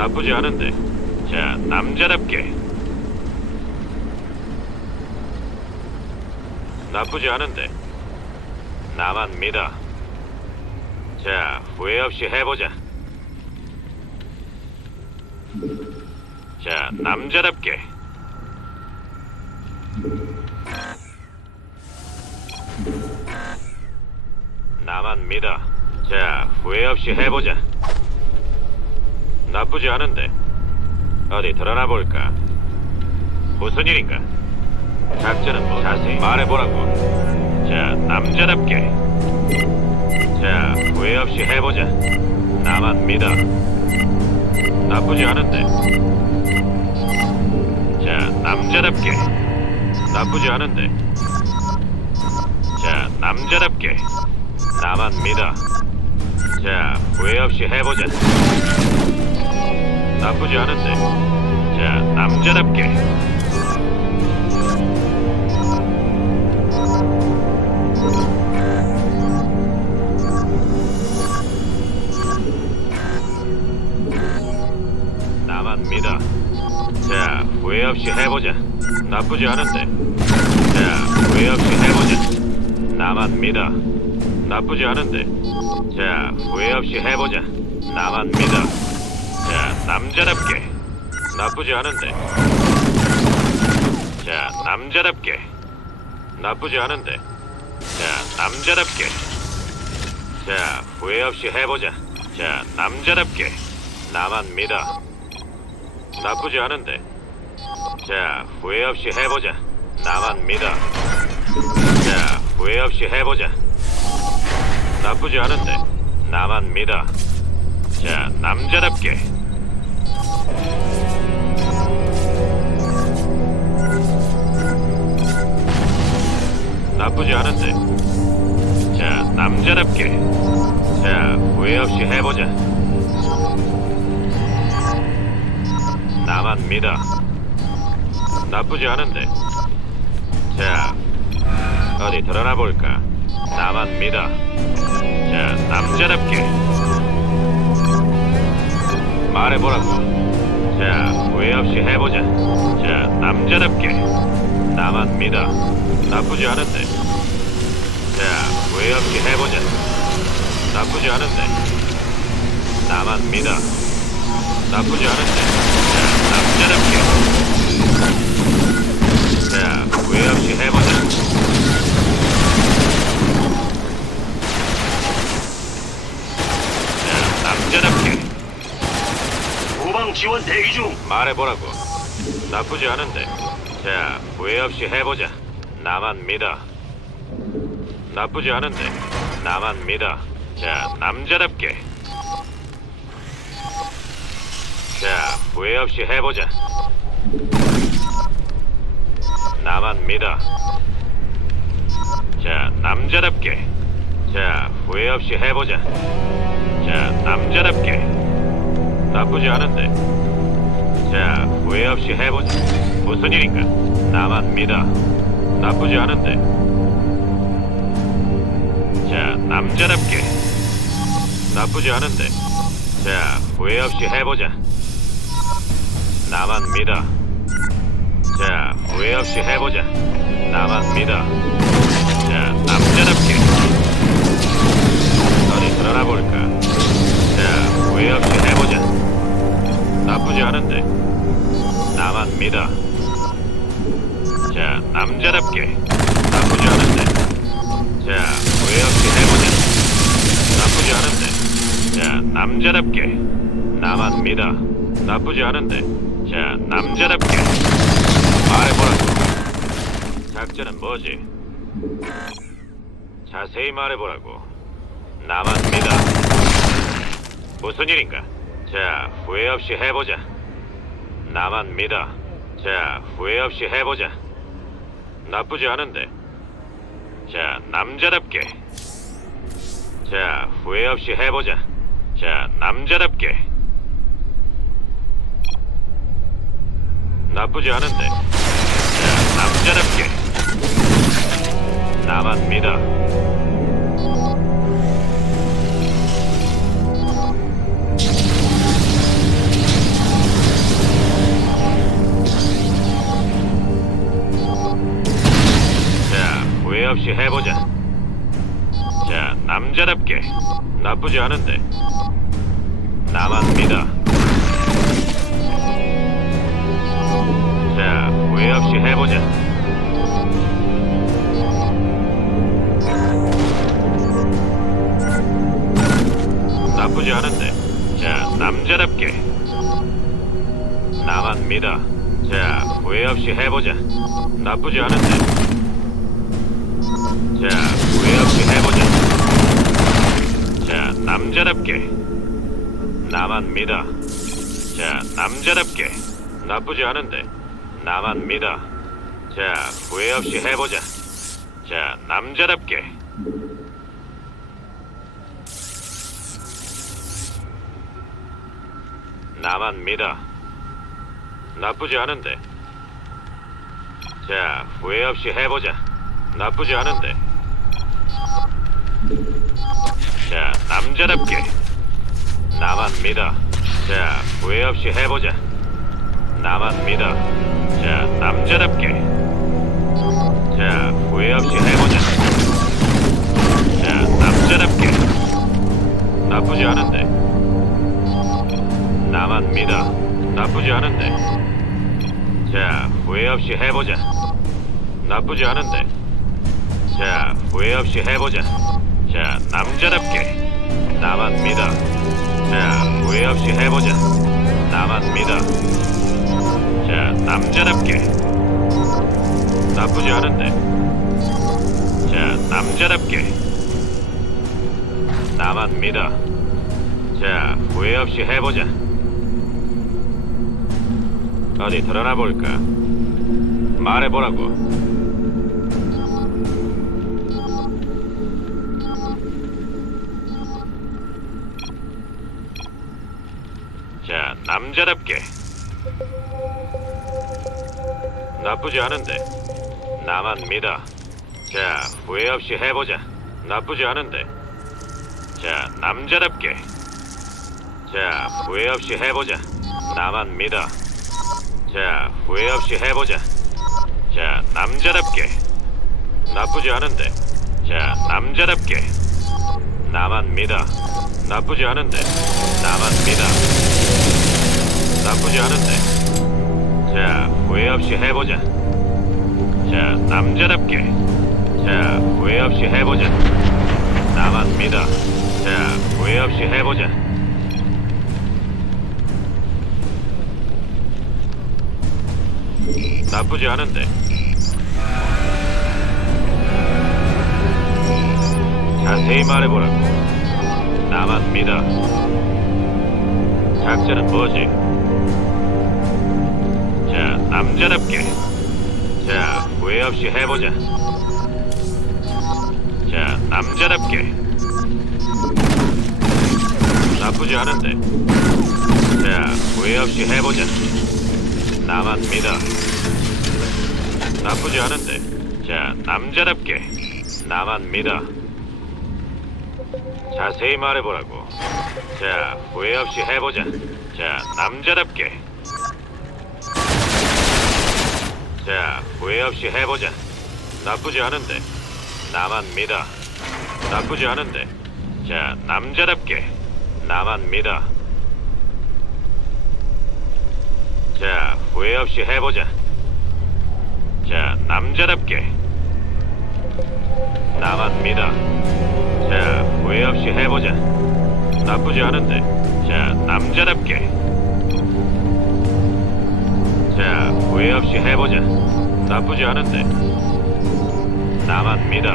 나쁘지 않은데. 자, 남자답게. 나쁘지 않은데. 나만 믿어. 자, 후회 없이 해보자. 자, 남자답게. 나만 믿어. 자, 후회 없이 해보자. 나쁘지 않은데. 어디 드러나 볼까? 무슨 일인가? 작전은 뭐 자세히 말해보라고. 자, 남자답게. 자, 후회 없이 해보자. 나만 믿어. 나쁘지 않은데. 자, 남자답게. 나쁘지 않은데. 자, 남자답게. 나만 믿어. 자, 후회 없이 해보자. 나쁘지 않은데. 자, 남자답게. 믿어. 자, 후회 없이 해보자. 나쁘지 않은데. 자, 후회 없이 해보자. 믿어. 나쁘지 않은데. 자, 후회 없이 해보자. 자, 남자답게. 나쁘지 않은데. 자, 남자답게. 나쁘지 않은데. 자, 남자답게. 자, 후회 없이 해보자. 자, 남자답게. 나만 믿어. 나쁘지 않은데. 자, 후회 없이 해보자. 나만 믿어. 자, 후회 없이 해보자. 나쁘지 않은데. 나만 믿어. 자, 남자답게. 나쁘지 않은데. 자, 남자답게. 자, 후회 없이 해보자. 나만 믿어. 나쁘지 않은데. 자, 어디 드러나 볼까? 나만 믿어. 자, 남자답게. 말해보라고. 자, 후회 없이 해보자. 자, 남자답게. 나만 믿어. 나쁘지 않은데. 자, 후회 없이 해보자. 나쁘지 않은데. 나만 믿어. 나쁘지 않은데. 자, 남자답게. 말해보라고. 나쁘지 않은데. 자, 후회 없이 해보자. 나만 믿어. 나쁘지 않은데. 나만 믿어. 자, 남자답게. 자, 후회 없이 해보자. 나만 믿어. 자, 남자답게. 자, 후회 없이 해보자. 자, 남자답게. 나쁘지 않은데. 자, 후회 없이 해보자. 무슨 일인가? 나만 믿어. 나쁘지 않은데. 자, 남자답게. 나쁘지 않은데. 자, 후회 없이 해보자. 나만 믿어. 자, 후회 없이 해보자. 나만 믿어. 자, 남자답게. 어디 드러나 볼까? 자, 후회 없이 해보자. 나쁘지 않은데. 믿어. 자, 남자답게. 나쁘지 않은데. 자, 후회 없이 해보자. 나쁘지 않은데. 자, 남자답게. 믿어. 나쁘지 않은데. 자, 남자답게. 말해보라고. 작전은 뭐지? 자세히 말해보라고. 믿어. 무슨 일인가? 자, 후회 없이 해보자. 나만 믿어. 자, 후회 없이 해보자. 나쁘지 않은데. 자, 남자답게. 자, 후회 없이 해보자. 자, 남자답게. 나쁘지 않은데. 자, 남자답게. 나만 믿어. 없이 해보자. 자, 남자답게. 나쁘지 않은데. 믿어. 자, 후회 없이 해보자. 나쁘지 않은데. 자, 남자답게. 믿어. 자, 후회 없이 해보자. 나쁘지 않은데. 자, 후회 없이 해보자. 자, 남자답게. 나만 믿어. 자, 남자답게. 나쁘지 않은데. 나만 믿어. 자, 후회 없이 해보자. 자, 남자답게. 나만 믿어. 나쁘지 않은데. 자, 후회 없이 해보자. 나쁘지 않은데. 자, 남자답게. 나만 믿어. 자, 후회 없이 해보자. 나만 믿어. 자, 남자답게. 자, 후회 없이 해보자. 자, 남자답게. 나쁘지 않은데. 나만 믿어. 나쁘지 않은데. 자, 후회 없이 해보자. 나쁘지 않은데. 자, 후회 없이 해보자. 자, 남자답게. 나만 믿어. 자, 후회 없이 해보자. 나만 믿어. 자, 남자답게. 나쁘지 않은데. 자, 남자답게. 나만 믿어. 자, 후회 없이 해보자. 어디 드러나 볼까? 말해보라고. 남자답게. 나쁘지 않은데. 나만 믿어. 자, 후회 없이 해보자. 나쁘지 않은데. 자, 남자답게. 자, 후회 없이 해보자. 나만 믿어. 자, 후회 없이 해보자. 자, 남자답게. 나쁘지 않은데. 자, 남자답게. 나만 믿어. 나쁘지 않은데. 나만 믿어. 나쁘지 않은데. 자, 후회 없이 해보자. 자, 남자답게. 자, 후회 없이 해보자. 믿어. 자, 후회 없이 해보자. 나쁘지 않은데. 자세히 말해보라고. 믿어. 작전은 뭐지? 자, 남자답게. 자, 후회 없이 해보자. 자, 남자답게. 나쁘지 않은데. 자, 후회 없이 해보자. 믿어. 나쁘지 않은데. 자, 남자답게. 믿어. 자세히 말해보라고. 자, 후회 없이 해보자. 자, 남자답게. 자, 후회 없이 해보자. 나쁘지 않은데. 나만 믿어. 나쁘지 않은데. 자, 남자답게. 나만 믿어. 자, 후회 없이 해보자. 자, 남자답게. 나만 믿어. 자, 후회 없이 해보자. 나쁘지 않은데. 자, 남자답게. 자, 후회 없이 해보자. 나쁘지 않은데. 나만 믿어.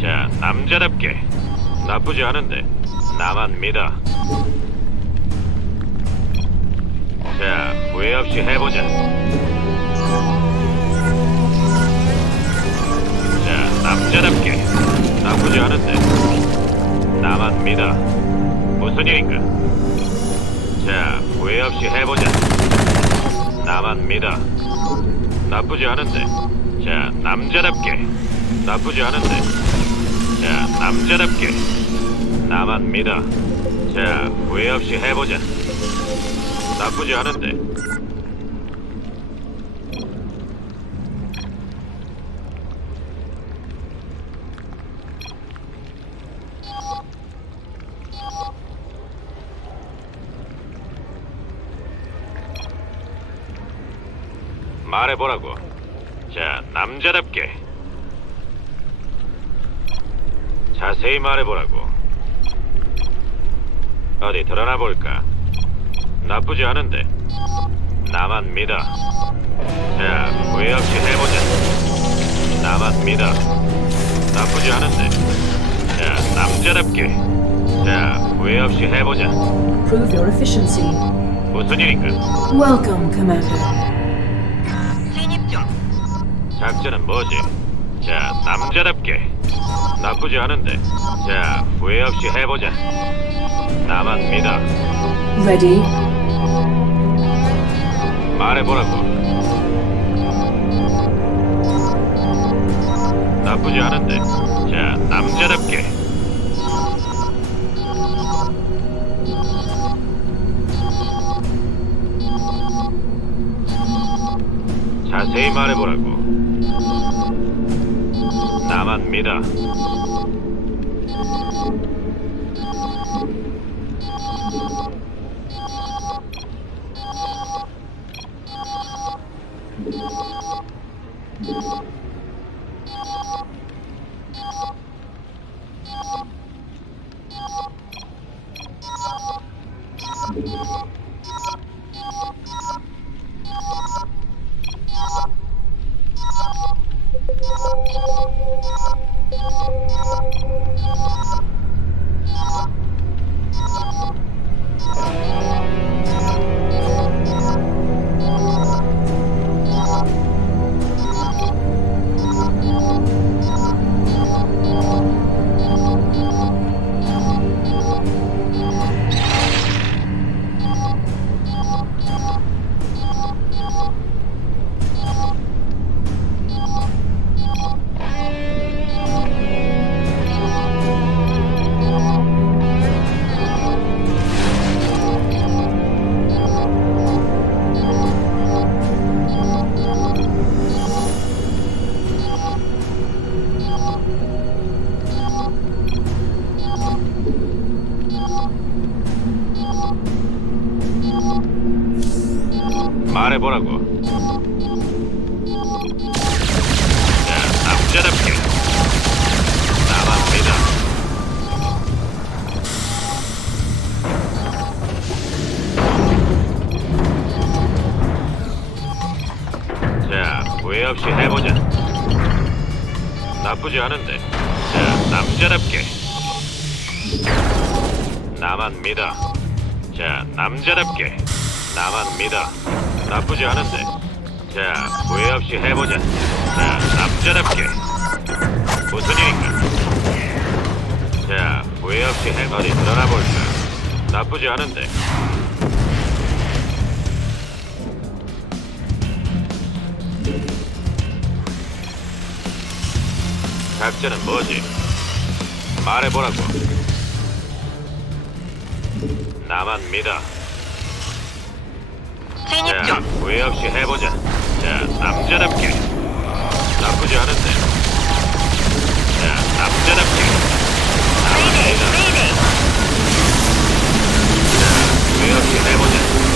자, 남자답게. 나쁘지 않은데. 나만 믿어. 자, 후회 없이 해보자. 자, 남자답게. 나쁘지 않은데. 나만 믿어. 무슨 일인가? 자, 후회 없이 해보자. 나만 믿어. 나쁘지 않은데. 자, 남자답게. 나쁘지 않은데. 자, 남자답게. 나만 믿어. 자, 후회 없이 해보자. 나쁘지 않은데. 말해보라고. 자, 남자답게. 자세히 말해보라고. 어디 드러나 볼까? 나쁘지 않은데. 나만 믿어. 자, 후회 없이 해보자. 나만 믿어. 나쁘지 않은데. 자, 남자답게. 자, 후회 없이 해보자. Prove your efficiency. 무슨 일인가? Welcome, Commander. 작전은 뭐지? 자, 남자답게. 나쁘지 않은데. 자, 후회 없이 해보자. 나만 믿어. Ready? 말해보라고. 나쁘지 않은데. 자, 남자답게. 자세히 말해보라고. 나만 믿 나쁘지 않은데. 자, 남자답게. 나만 믿어. 자, 남자답게. 나만 믿어. 나쁘지 않은데. 자, 후회 없이 해보자. 자, 남자답게. 무슨 일인가? 자, 후회 없이 해. 어디 드러나 볼까? 나쁘지 않은데. 작전은 뭐지? 말해보라고. 나만 믿어. 진입 자, 중. 후회 없이 해보자. 자, 남자답게. 나쁘지 않은데. 자, 남자답게. 나만 메이데이, 믿어. 메이데이. 자, 후회 없이 해보자.